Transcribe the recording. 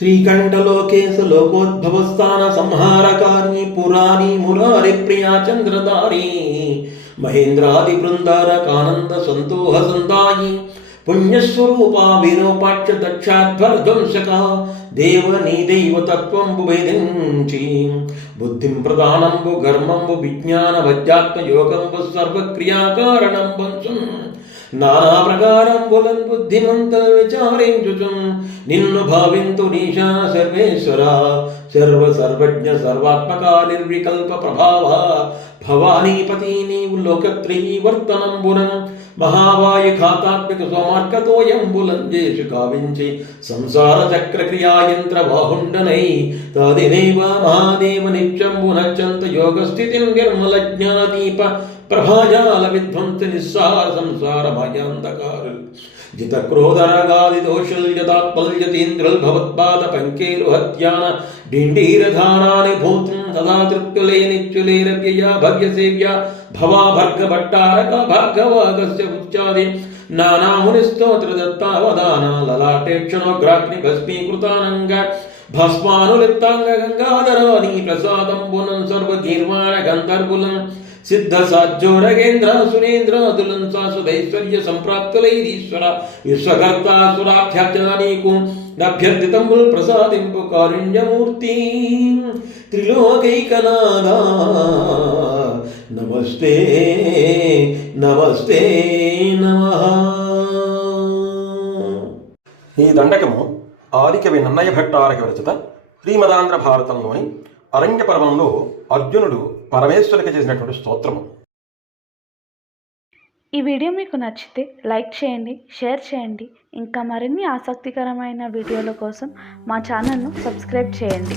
శ్రీకంఠలోకేశ లోకోద్భవస్థాన సంహారకారి పురాణి మురారి ప్రియా చంద్రధారి మహేంద్రాది బృందార కానంద సంతోహ సందాయి పుణ్యస్వరూపా విరూపాక్ష దక్షాధ్వర్ధ్వంసక దేవ నీ దైవతత్వంబు వేదించి బుద్ధిం ప్రధానంబు గర్మంబు విజ్ఞాన వజ్రాత్మ యోగంబు సర్వక్రియాకారణం వంశం నానా ప్రకారంబులన్ బుద్ధిమంతల్ విచారించుచుం. నిన్ను భావింతు నీశా సర్వేశ్వర. సర్వ సర్వజ్ఞ సర్వాత్మక నిర్వికల్ప ప్రభావ. భవానీపతి నీవు లోకత్రీవర్తనంబునం. మహావాయు ఖాతాత్మిక సోమార్కతోయంబులం చేసి కావించి సంసార చక్ర క్రియాయంత్ర బాహుండనై తాదినేవ మహాదేవ నిత్యంబునచ్చంత యోగ స్థితిం నిర్మల జ్ఞానదీప ప్రభాజాల విధ్వంస నిస్సార సంసార భయాంధకారు జిత క్రోధరగాది దోషుల్యతాత్పల్యతీంద్రుల్ భవత్పాద పంకేరు హత్యాన డిండీరధారాని భూతం సదా తృప్తులే నిత్యులేరవ్యయ భవ్య సేవ్య భవా భర్గ భట్టారక భార్గవాగస్య ఉచ్చాది నానాముని స్తోత్ర దత్తావదాన లలాటేక్షణోగ్రాగ్ని భస్మీకృతానంగ భస్మానులిప్తాంగ గంగాధరాని ప్రసాదంబునం సర్వగీర్వాణ గంధర్వులం సిద్ధ సాధ్యో రగేంద్ర సాధ్యోరగేంద్ర సురేంద్రాదులం శాశ్వతైశ్వర్య సంప్రాప్తులైరీశ్వర విశ్వకర్తాసురాభ్యర్థనీకు అభ్యర్థితంబుల్ ప్రసాదింపు కారుణ్యమూర్తి. త్రిలోకైకనాథ. నమస్తే నమస్తే నమ. ఈ దండకము ఆదికవి నన్నయ భట్టారక విరచిత శ్రీమదాంధ్ర భారతంలోని అరణ్య పర్వంలో అర్జునుడు పరమేశ్వరికి చేసినటువంటి స్తోత్రము. ఈ వీడియో మీకు నచ్చితే లైక్ చేయండి షేర్ చేయండి ఇంకా మరిన్ని ఆసక్తికరమైన వీడియోల కోసం మా ఛానల్ను సబ్స్క్రైబ్ చేయండి.